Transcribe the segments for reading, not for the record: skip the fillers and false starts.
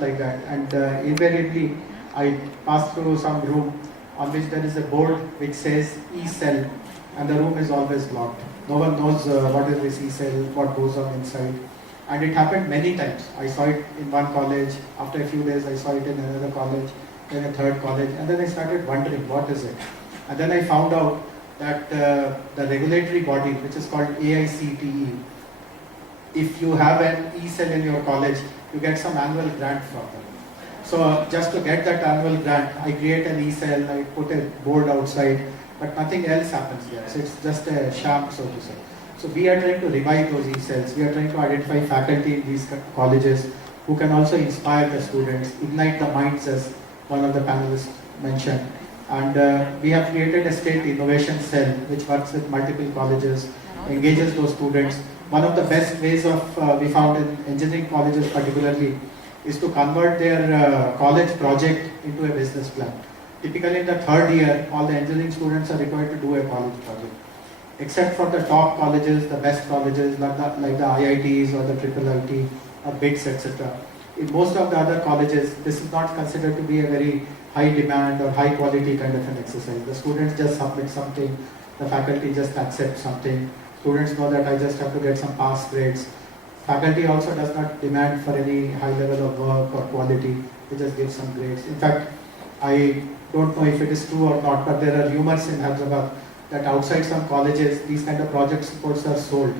like that. And invariably, I pass through some room on which there is a board which says E-cell, and the room is always locked. No one knows what is this E-cell, what goes on inside. And it happened many times. I saw it in one college, after a few days I saw it in another college, then a third college, and then I started wondering, what is it? And then I found out that the regulatory body, which is called AICTE, if you have an E-cell in your college, you get some annual grant from them. So just to get that annual grant, I create an E-cell, I put a board outside, but nothing else happens there. So it's just a sham, so to say. So we are trying to revive those E-cells. We are trying to identify faculty in these colleges who can also inspire the students, ignite the minds, as one of the panelists mentioned. And we have created a state innovation cell which works with multiple colleges, engages those students. One of the best ways of, we found in engineering colleges particularly, is to convert their college project into a business plan. Typically in the third year, all the engineering students are required to do a college project. Except for the top colleges, the best colleges like the IITs or the IIIT or BITS, etc. In most of the other colleges, this is not considered to be a very high demand or high quality kind of an exercise. The students just submit something, the faculty just accept something. Students know that I just have to get some pass grades. Faculty also does not demand for any high level of work or quality, they just give some grades. In fact, I don't know if it is true or not, but there are rumors in Hyderabad that outside some colleges, these kind of project reports are sold.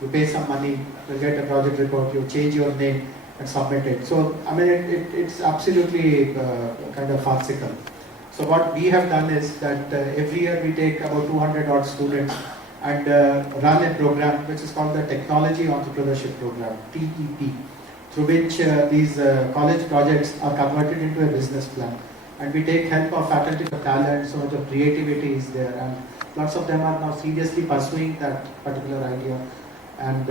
You pay some money to get a project report, you change your name and submit it. So, I mean, it's absolutely kind of farcical. So what we have done is that every year we take about 200 odd students and run a program which is called the Technology Entrepreneurship Program, TEP, through which these college projects are converted into a business plan. And we take help of faculty for talent, so the creativity is there, and lots of them are now seriously pursuing that particular idea. And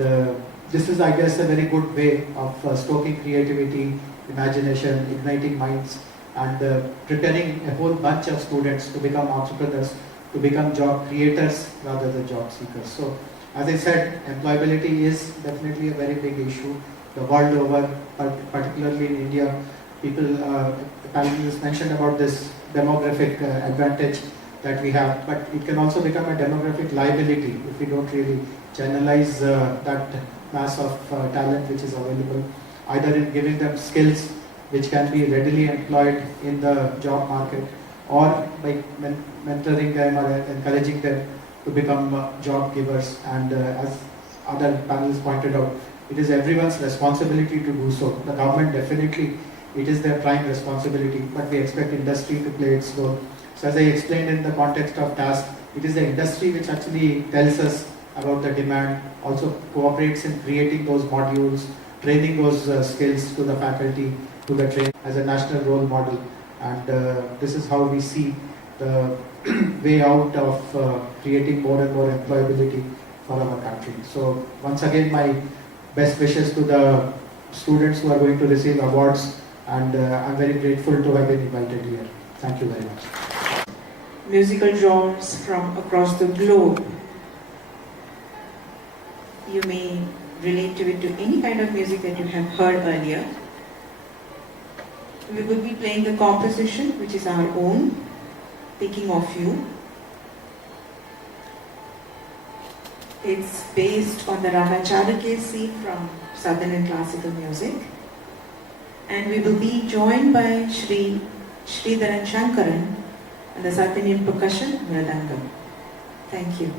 this is, I guess, a very good way of stoking creativity, imagination, igniting minds, and preparing a whole bunch of students to become entrepreneurs, to become job creators rather than job seekers. So, as I said, employability is definitely a very big issue the world over, particularly in India. People, panelists mentioned about this demographic advantage that we have, but it can also become a demographic liability if we don't really channelize that mass of talent which is available, either in giving them skills which can be readily employed in the job market, or by mentoring them or encouraging them to become job givers. And as other panelists pointed out, it is everyone's responsibility to do so. The government definitely, it is their prime responsibility, but we expect industry to play its role. So as I explained in the context of task, it is the industry which actually tells us about the demand, also cooperates in creating those modules, training those skills to the faculty, to the train as a national role model. And this is how we see the way out of creating more and more employability for our country. So once again, my best wishes to the students who are going to receive awards, and I'm very grateful to have been invited here. Thank you very much. Musical genres from across the globe. You may relate to it to any kind of music that you have heard earlier. We will be playing the composition, which is our own, Thinking of You. It's based on the Raga Chalakesi from Southern and Classical music. And we will be joined by Sridharan Shankaran and the South Indian percussion, Mridangam. Thank you.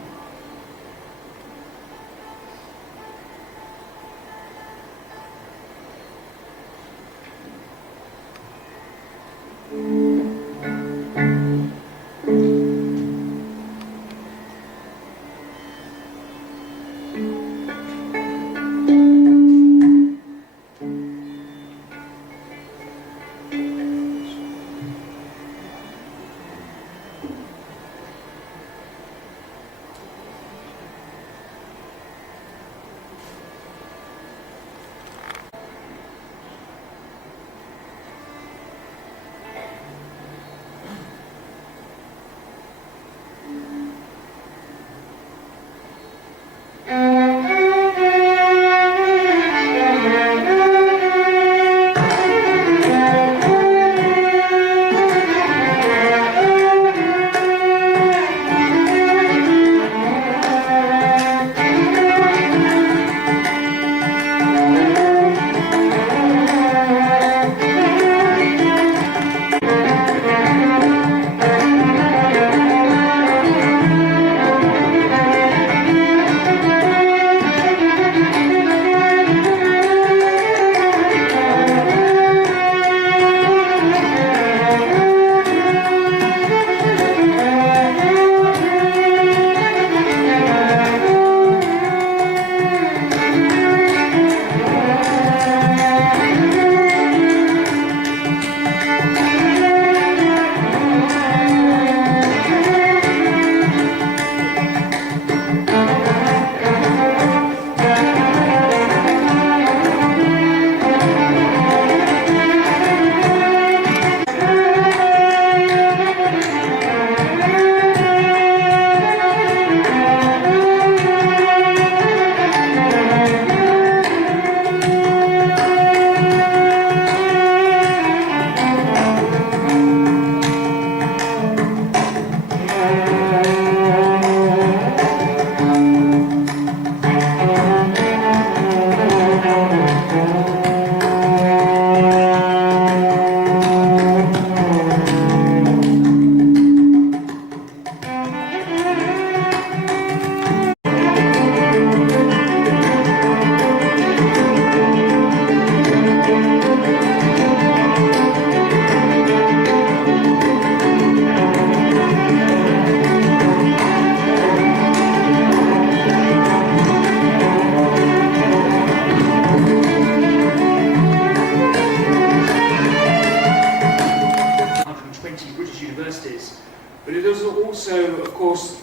course,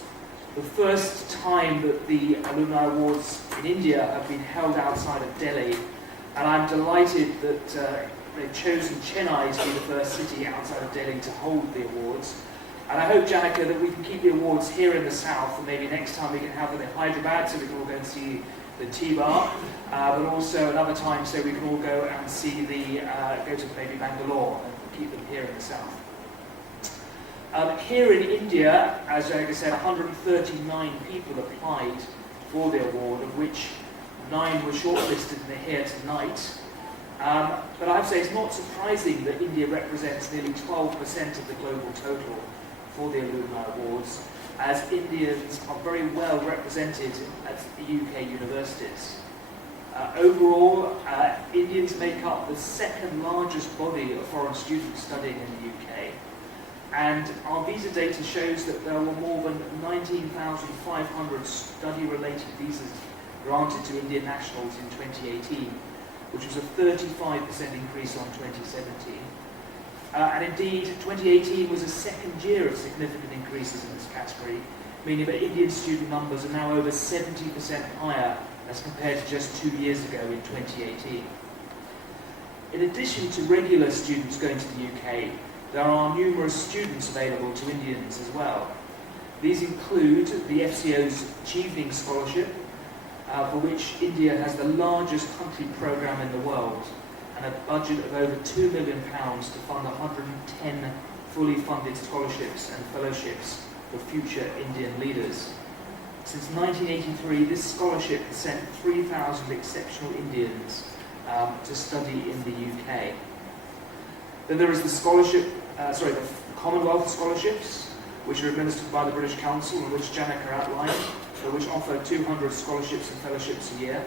the first time that the Alumni Awards in India have been held outside of Delhi, and I'm delighted that they've chosen Chennai to be the first city outside of Delhi to hold the awards. And I hope, Janika, that we can keep the awards here in the south, and maybe next time we can have them in Hyderabad so we can all go and see the T-Bar, but also another time so we can all go and see go to maybe Bangalore and keep them here in the south. Here in India, as Janika said, 139 people applied for the award, of which 9 were shortlisted and they're here tonight. But I have to say it's not surprising that India represents nearly 12% of the global total for the Alumni Awards, as Indians are very well represented at the UK universities. Overall, Indians make up the second largest body of foreign students studying in the UK. And our visa data shows that there were more than 19,500 study-related visas granted to Indian nationals in 2018, which was a 35% increase on 2017. And indeed, 2018 was a second year of significant increases in this category, meaning that Indian student numbers are now over 70% higher as compared to just 2 years ago in 2018. In addition to regular students going to the UK, there are numerous students available to Indians as well. These include the FCO's Achieving Scholarship, for which India has the largest country programme in the world, and a budget of over £2 million to fund 110 fully funded scholarships and fellowships for future Indian leaders. Since 1983, this scholarship has sent 3,000 exceptional Indians to study in the UK. Then there is the Commonwealth Scholarships, which are administered by the British Council and which Janika outlined, which offer 200 scholarships and fellowships a year.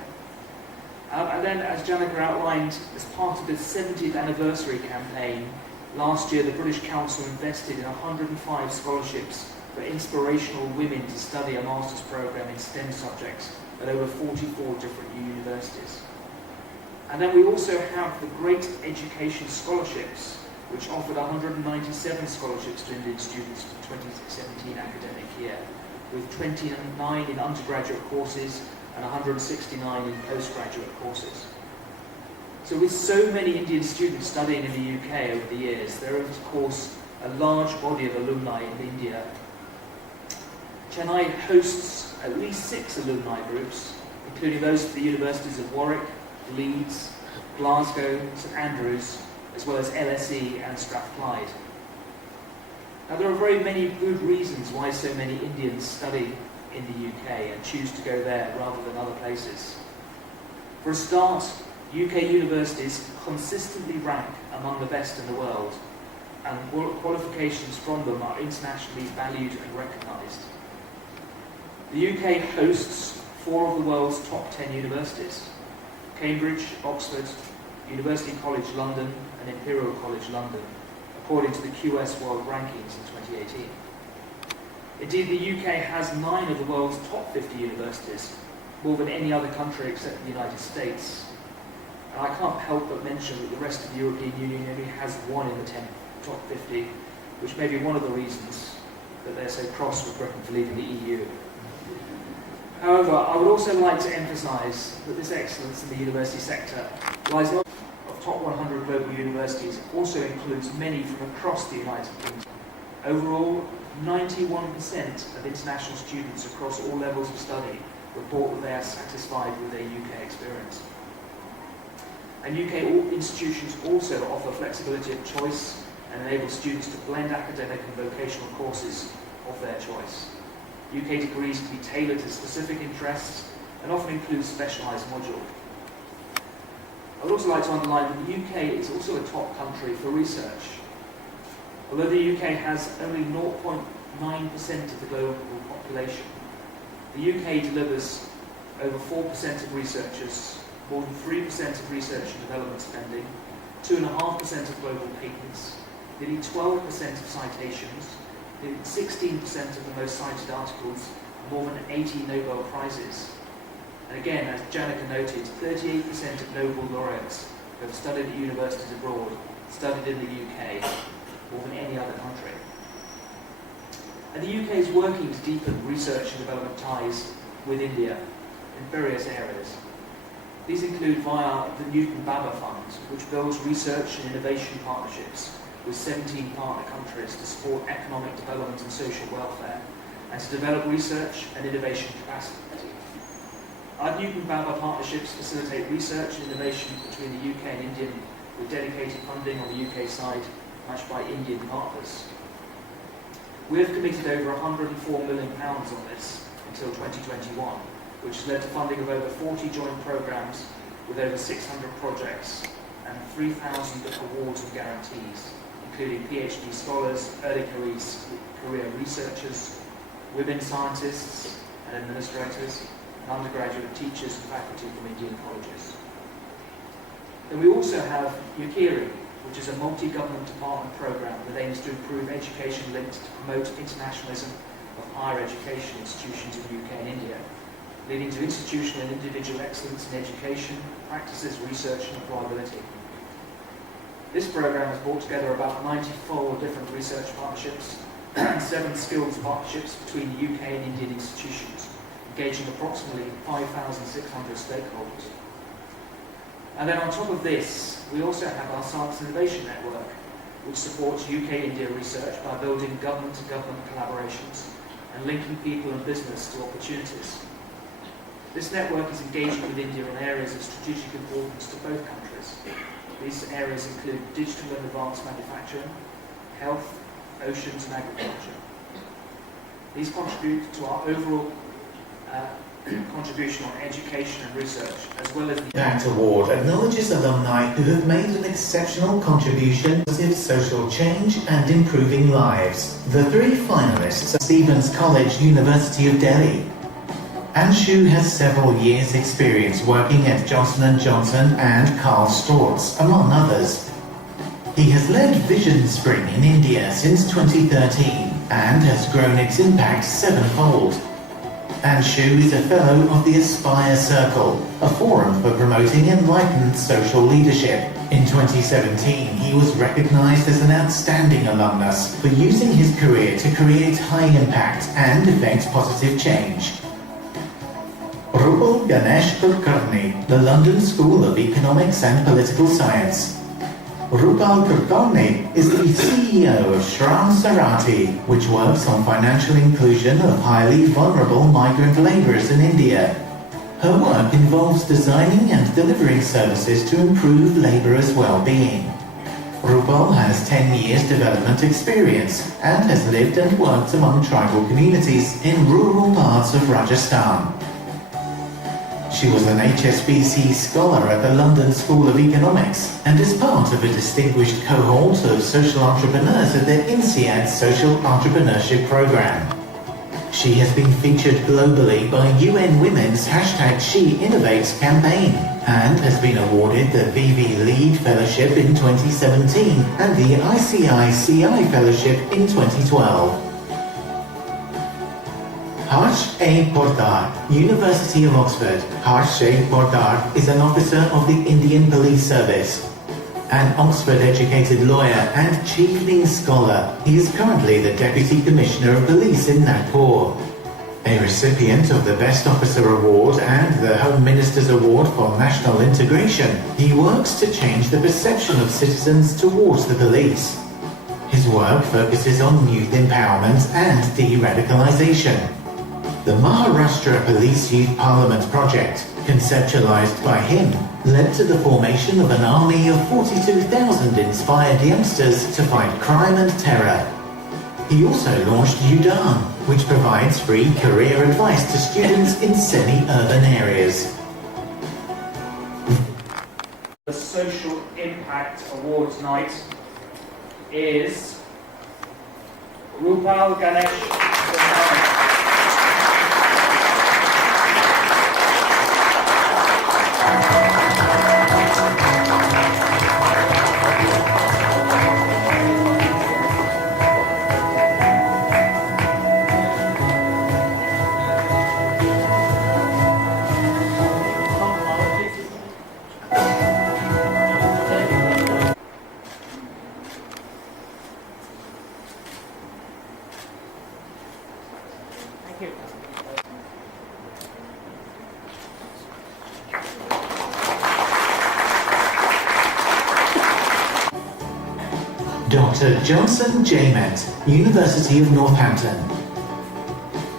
And then, as Janika outlined, as part of the 70th anniversary campaign, last year the British Council invested in 105 scholarships for inspirational women to study a master's programme in STEM subjects at over 44 different universities. And then we also have the Great Education Scholarships, which offered 197 scholarships to Indian students for the 2017 academic year, with 29 in undergraduate courses and 169 in postgraduate courses. So with so many Indian students studying in the UK over the years, there is of course a large body of alumni in India. Chennai hosts at least 6 alumni groups, including those for the universities of Warwick, Leeds, Glasgow, St Andrews, as well as LSE and Strathclyde. Now, there are very many good reasons why so many Indians study in the UK and choose to go there rather than other places. For a start, UK universities consistently rank among the best in the world, and qualifications from them are internationally valued and recognised. The UK hosts 4 of the world's top 10 universities: Cambridge, Oxford, University College London and Imperial College London, according to the QS World Rankings in 2018. Indeed, the UK has 9 of the world's top 50 universities, more than any other country except the United States. And I can't help but mention that the rest of the European Union only has 1 in the top 50, which may be one of the reasons that they're so cross with Britain for leaving the EU. However, I would also like to emphasise that this excellence in the university sector lies not of top 100 global universities, also includes many from across the United Kingdom. Overall, 91% of international students across all levels of study report that they are satisfied with their UK experience. And UK institutions also offer flexibility of choice and enable students to blend academic and vocational courses of their choice. UK degrees can be tailored to specific interests and often include specialised module. I would also like to underline that the UK is also a top country for research. Although the UK has only 0.9% of the global population, the UK delivers over 4% of researchers, more than 3% of research and development spending, 2.5% of global patents, nearly 12% of citations, nearly 16% of the most cited articles, and more than 80 Nobel Prizes. And again, as Janika noted, 38% of Nobel laureates who have studied at universities abroad studied in the UK, more than any other country. And the UK is working to deepen research and development ties with India in various areas. These include via the Newton Baba Fund, which builds research and innovation partnerships with 17 partner countries to support economic development and social welfare, and to develop research and innovation capacity. Our Newton Baba partnerships facilitate research and innovation between the UK and India, with dedicated funding on the UK side, matched by Indian partners. We have committed over £104 million on this until 2021, which has led to funding of over 40 joint programmes with over 600 projects and 3,000 awards and guarantees, including PhD scholars, early career researchers, women scientists and administrators, and undergraduate teachers and faculty from Indian colleges. Then we also have UKIRI, which is a multi-government department programme that aims to improve education linked to promote internationalism of higher education institutions in the UK and India, leading to institutional and individual excellence in education, practices, research and employability. This programme has brought together about 94 different research partnerships and 7 skills partnerships between the UK and Indian institutions, engaging approximately 5,600 stakeholders. And then on top of this, we also have our Science Innovation Network, which supports UK-India research by building government-to-government collaborations and linking people and business to opportunities. This network is engaging with India in areas of strategic importance to both countries. These areas include digital and advanced manufacturing, health, oceans and agriculture. These contribute to our overall contribution on education and research, as well as the Impact Award acknowledges alumni who have made an exceptional contribution to social change and improving lives. The 3 finalists are Stevens College, University of Delhi. Anshu has several years' experience working at Johnson & Johnson and Karl Storz, among others. He has led Vision Spring in India since 2013 and has grown its impact 7-fold. Anshu is a fellow of the Aspire Circle, a forum for promoting enlightened social leadership. In 2017, he was recognized as an outstanding alumnus for using his career to create high impact and effect positive change. Rupal Ganesh Kulkarni, the London School of Economics and Political Science. Rupal Kulkarni is the CEO of Shram Sarati, which works on financial inclusion of highly vulnerable migrant labourers in India. Her work involves designing and delivering services to improve labourers' well-being. Rupal has 10 years development experience and has lived and worked among tribal communities in rural parts of Rajasthan. She was an HSBC scholar at the London School of Economics and is part of a distinguished cohort of social entrepreneurs at the INSEAD Social Entrepreneurship Programme. She has been featured globally by UN Women's #SheInnovates campaign and has been awarded the VV Lead Fellowship in 2017 and the ICICI Fellowship in 2012. Harsh A. Poddar, University of Oxford. Harsh A. Poddar is an officer of the Indian Police Service. An Oxford-educated lawyer and chiefling scholar, he is currently the Deputy Commissioner of Police in Nagpur. A recipient of the Best Officer Award and the Home Minister's Award for National Integration, he works to change the perception of citizens towards the police. His work focuses on youth empowerment and de-radicalization. The Maharashtra Police Youth Parliament project, conceptualized by him, led to the formation of an army of 42,000 inspired youngsters to fight crime and terror. He also launched UDAN, which provides free career advice to students in semi-urban areas. The Social Impact Awards night is Rupal Ganesh. you. Dr. Johnson Jament, University of Northampton.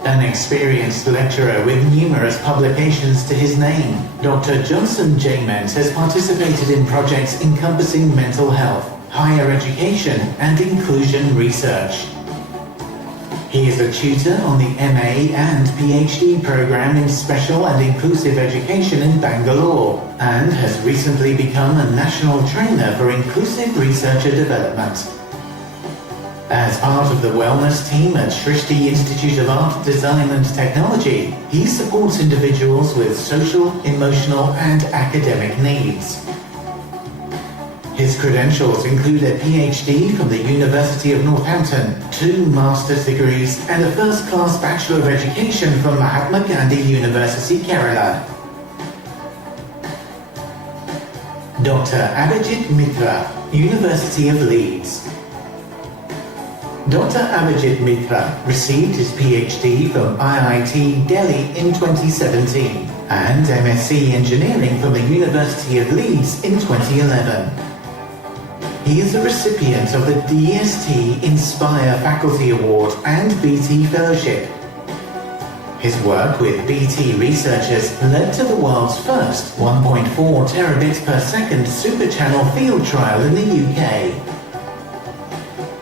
An experienced lecturer with numerous publications to his name, Dr. Johnson Jament has participated in projects encompassing mental health, higher education and inclusion research. He is a tutor on the MA and PhD program in special and inclusive education in Bangalore and has recently become a national trainer for inclusive researcher development. As part of the wellness team at Srishti Institute of Art, Design and Technology, he supports individuals with social, emotional and academic needs. His credentials include a PhD from the University of Northampton, 2 master's degrees and a first-class Bachelor of Education from Mahatma Gandhi University, Kerala. Dr. Abhijit Mitra, University of Leeds. Dr. Abhijit Mitra received his PhD from IIT Delhi in 2017 and MSc Engineering from the University of Leeds in 2011. He is a recipient of the DST Inspire Faculty Award and BT Fellowship. His work with BT researchers led to the world's first 1.4 terabits per second super channel field trial in the UK.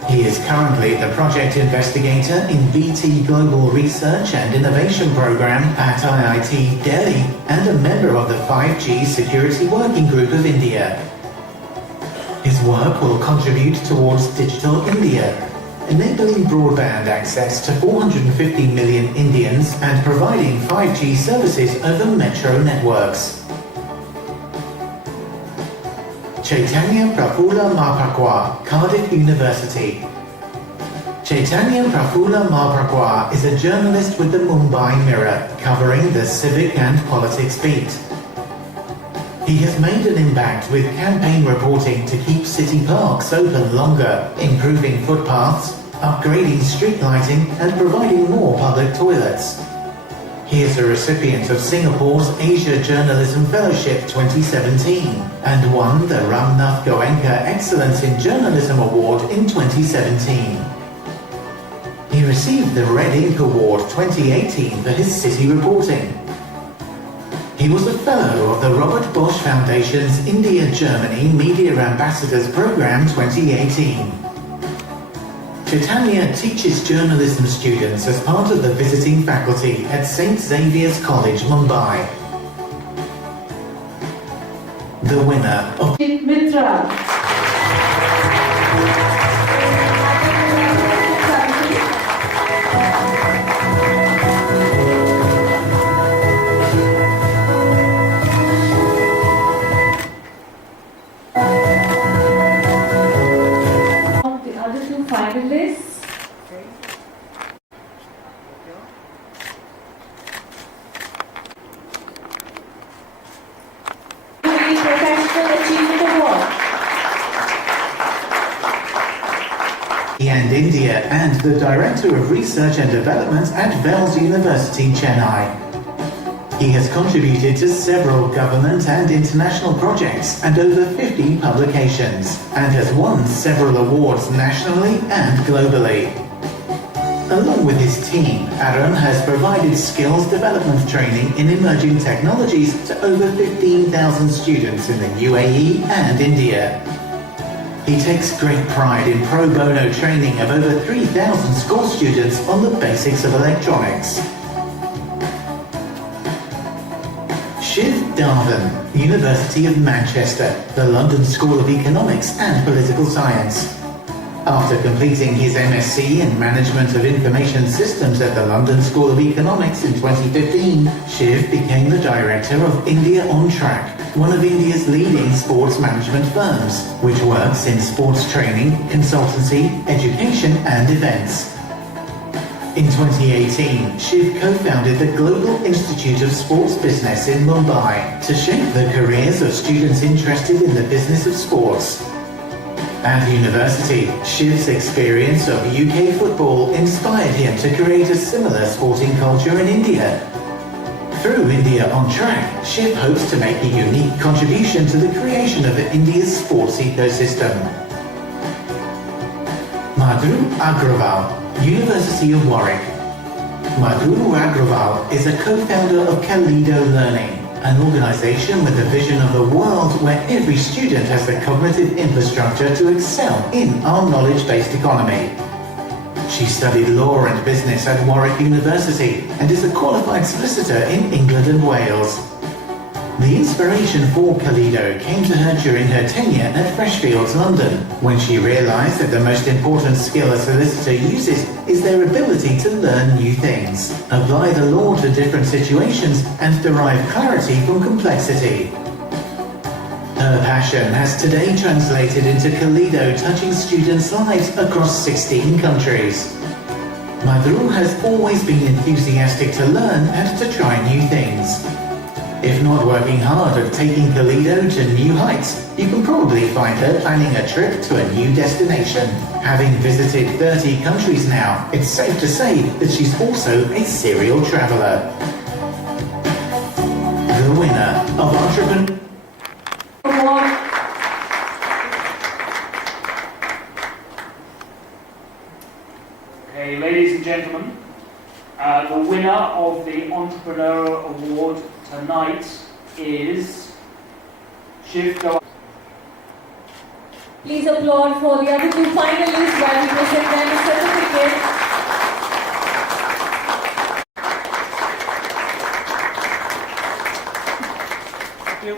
He is currently the project investigator in BT Global Research and Innovation Program at IIT Delhi and a member of the 5G Security Working Group of India. His work will contribute towards Digital India, enabling broadband access to 450 million Indians and providing 5G services over metro networks. Chaitanya Prafula Mahaprakwa, Cardiff University. Chaitanya Prafula Mahaprakwa is a journalist with the Mumbai Mirror, covering the civic and politics beat. He has made an impact with campaign reporting to keep city parks open longer, improving footpaths, upgrading street lighting and providing more public toilets. He is a recipient of Singapore's Asia Journalism Fellowship 2017 and won the Ramnath Goenka Excellence in Journalism Award in 2017. He received the Red Ink Award 2018 for his city reporting. He was a fellow of the Robert Bosch Foundation's India-Germany Media Ambassadors Program 2018. Chaitanya teaches journalism students as part of the visiting faculty at St. Xavier's College, Mumbai. The winner of Mitra. The other 2 finalists. Professional Achievement Award. and India and the Director of Research and Development at Wells University, Chennai. He has contributed to several government and international projects and over 50 publications, and has won several awards nationally and globally. Along with his team, Arun has provided skills development training in emerging technologies to over 15,000 students in the UAE and India. He takes great pride in pro bono training of over 3,000 school students on the basics of electronics. Shiv Darvan, University of Manchester, the London School of Economics and Political Science. After completing his MSc in Management of Information Systems at the London School of Economics in 2015, Shiv became the director of India On Track, one of India's leading sports management firms, which works in sports training, consultancy, education and events. In 2018, Shiv co-founded the Global Institute of Sports Business in Mumbai to shape the careers of students interested in the business of sports. At university, Shiv's experience of UK football inspired him to create a similar sporting culture in India. Through India on Track, Shiv hopes to make a unique contribution to the creation of India's sports ecosystem. Madhu Agrawal, University of Warwick. Madhu Agrawal is a co-founder of Kalido Learning, an organization with a vision of a world where every student has the cognitive infrastructure to excel in our knowledge-based economy. She studied law and business at Warwick University and is a qualified solicitor in England and Wales. The inspiration for Kalido came to her during her tenure at Freshfields, London, when she realised that the most important skill a solicitor uses is their ability to learn new things, apply the law to different situations, and derive clarity from complexity. Her passion has today translated into Kalido touching students' lives across 16 countries. Madhu has always been enthusiastic to learn and to try new things. If not working hard at taking Kalido to new heights, you can probably find her planning a trip to a new destination. Having visited 30 countries now, it's safe to say that she's also a serial traveller. The winner of Entrepreneur Award. Okay, ladies and gentlemen, the winner of the Entrepreneur Award tonight is Shiv. Please applaud for the other two finalists while we present them a certificate. Thank you.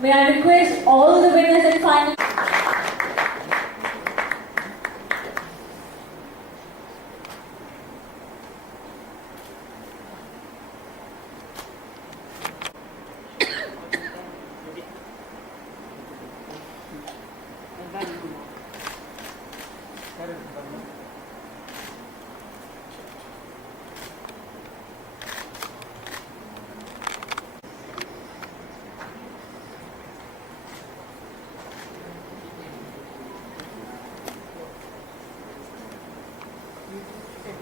May I request all the winners and finalists.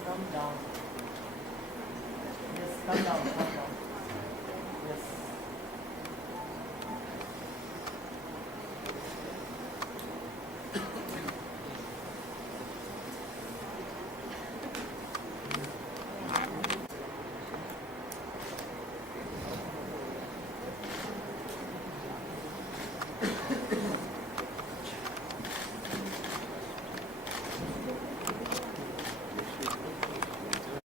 Come down. Yes, come down.